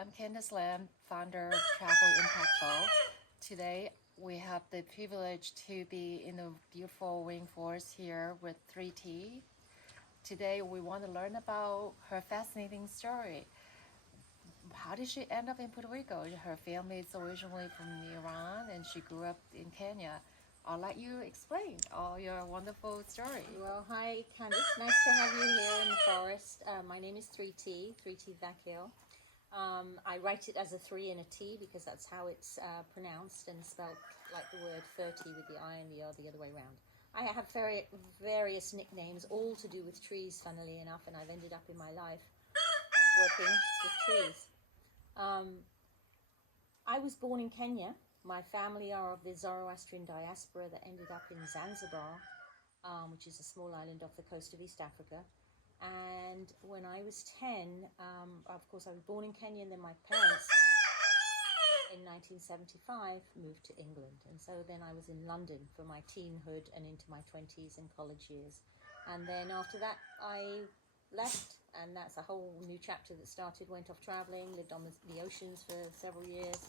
I'm Candice Lam, founder of Travel Impactful. Today, we have the privilege to be in the beautiful rainforest here with 3T. Today, we want to learn about her fascinating story. How did she end up in Puerto Rico? Her family is originally from Iran and she grew up in Kenya. I'll let you explain all your wonderful story. Well, hi Candice, nice to have you here in the forest. My name is 3T Vakil. I write it as a 3 and a T because that's how it's pronounced and spelled, like the word 30 with the I and the R the other way around. I have various nicknames, all to do with trees, funnily enough, and I've ended up in my life working with trees. I was born in Kenya. My family are of the Zoroastrian diaspora that ended up in Zanzibar, which is a small island off the coast of East Africa. And when I was 10, of course, I was born in Kenya, and then my parents, in 1975, moved to England. And so then I was in London for my teenhood and into my 20s and college years. And then after that, I left, and that's a whole new chapter that started. Went off traveling, lived on the oceans for several years,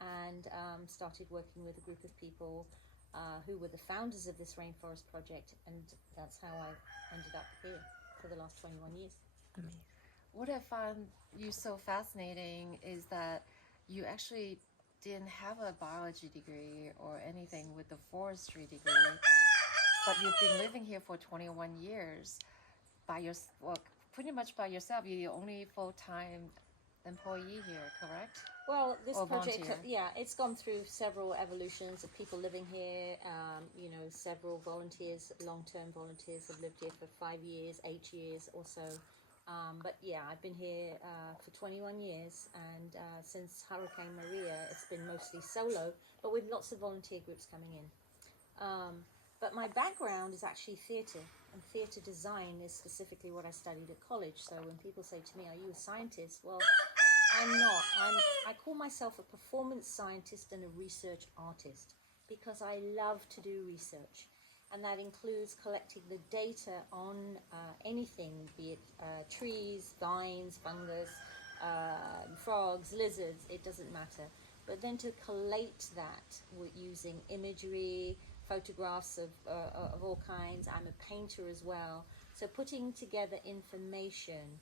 and started working with a group of people who were the founders of this rainforest project. And that's how I ended up here for the last 21 years. Amazing. What I found you so fascinating is that you actually didn't have a biology degree or anything with the forestry degree, but you've been living here for 21 years pretty much by yourself. You're the only full-time employee here, correct? Well, this Or project, volunteer? it's gone through several evolutions of people living here. Several volunteers, long-term volunteers have lived here for 5 years, 8 years or so. But yeah, I've been here for 21 years, and since Hurricane Maria, it's been mostly solo, but with lots of volunteer groups coming in. But my background is actually theatre, and theatre design is specifically what I studied at college. So when people say to me, "Are you a scientist?" Well, I'm not. I call myself a performance scientist and a research artist because I love to do research. And that includes collecting the data on anything, be it trees, vines, fungus, frogs, lizards, it doesn't matter. But then to collate that using imagery, photographs of all kinds. I'm a painter as well. So putting together information.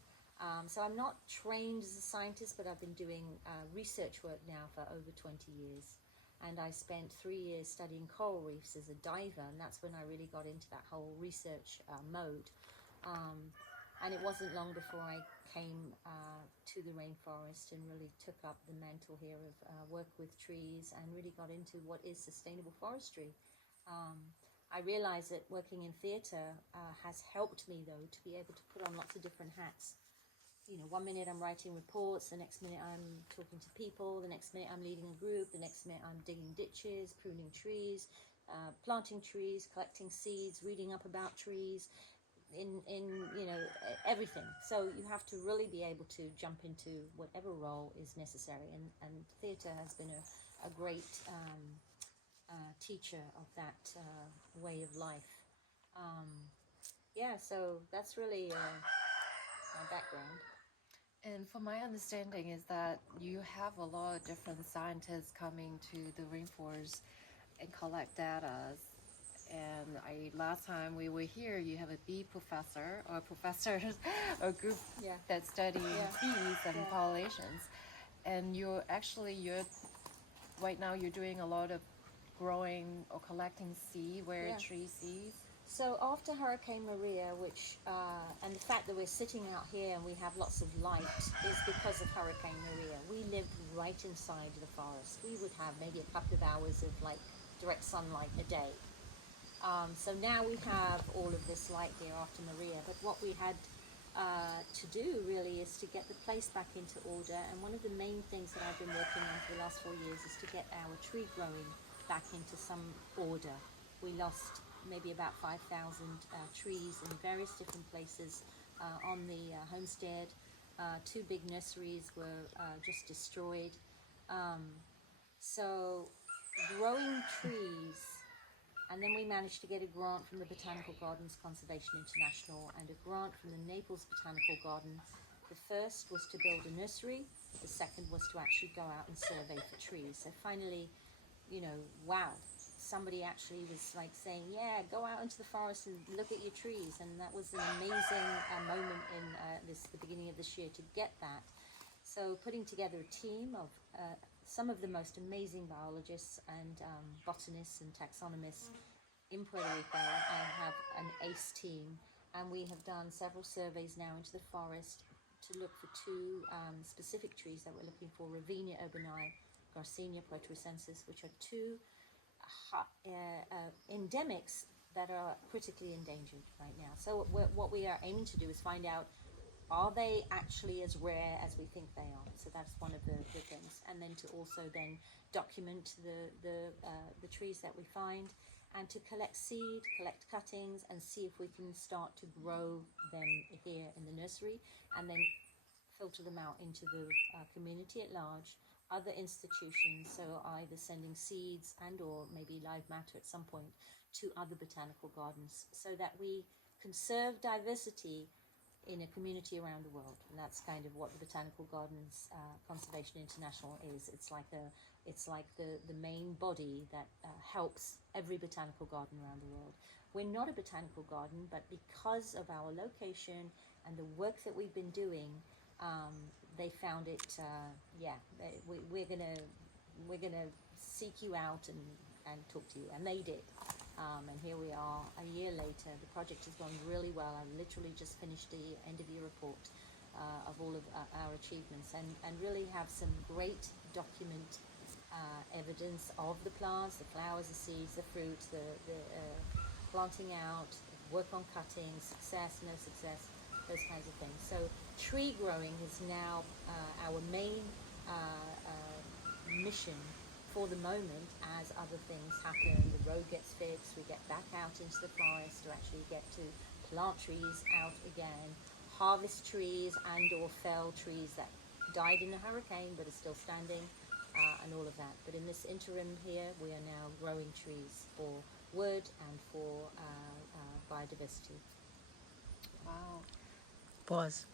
So I'm not trained as a scientist, but I've been doing research work now for over 20 years. And I spent 3 years studying coral reefs as a diver, and that's when I really got into that whole research mode. And it wasn't long before I came to the rainforest and really took up the mantle here of work with trees and really got into what is sustainable forestry. I realized that working in theatre has helped me, though, to be able to put on lots of different hats. You know, 1 minute I'm writing reports, the next minute I'm talking to people, the next minute I'm leading a group, the next minute I'm digging ditches, pruning trees, planting trees, collecting seeds, reading up about trees, everything. So you have to really be able to jump into whatever role is necessary, and theatre has been a great teacher of that way of life. So that's really my background. And from my understanding is that you have a lot of different scientists coming to the rainforest and collect data. And last time we were here, you have a bee professor or professors or group that study bees and pollinations. And right now you're doing a lot of growing or collecting tree seeds. So after Hurricane Maria, and the fact that we're sitting out here and we have lots of light is because of Hurricane Maria. We lived right inside the forest. We would have maybe a couple of hours of direct sunlight a day. So now we have all of this light here after Maria. But what we had to do really is to get the place back into order. And one of the main things that I've been working on for the last 4 years is to get our tree growing back into some order. We lost maybe about 5,000 trees in various different places on the homestead. 2 big nurseries were just destroyed. So growing trees, and then we managed to get a grant from the Botanical Gardens Conservation International and a grant from the Naples Botanical Garden The first was to build a nursery. The second was to actually go out and survey for trees. So finally, you know, wow, somebody actually was like saying, yeah, go out into the forest and look at your trees. And that was an amazing moment in the beginning of this year to get that. So putting together a team of some of the most amazing biologists and botanists and taxonomists in Puerto Rico. I have an ACE team, and we have done several surveys now into the forest to look for two specific trees that we're looking for: Ravinia urbani, Garcinia puertoricensis, which are two endemics that are critically endangered right now. So what we are aiming to do is find out, are they actually as rare as we think they are? So that's one of the things. And then to also then document the trees that we find, and to collect seed, collect cuttings, and see if we can start to grow them here in the nursery, and then filter them out into the community at large, other institutions, so either sending seeds and or maybe live matter at some point to other botanical gardens, so that we conserve diversity in a community around the world. And that's kind of what the Botanical Gardens Conservation International is. It's like the main body that helps every botanical garden around the world. We're not a botanical garden, but because of our location and the work that we've been doing, they found it. We're gonna seek you out and talk to you, and they did. And here we are a year later. The project has gone really well. I've literally just finished the end of year report of all of our achievements, and really have some great document evidence of the plants, the flowers, the seeds, the fruits, the planting out, work on cutting, success, no success, those kinds of things. So tree growing is now our main mission for the moment. As other things happen, the road gets fixed, we get back out into the forest to actually get to plant trees out again, harvest trees and or fell trees that died in a hurricane but are still standing, and all of that. But in this interim here, we are now growing trees for wood and for biodiversity. Wow. Pause.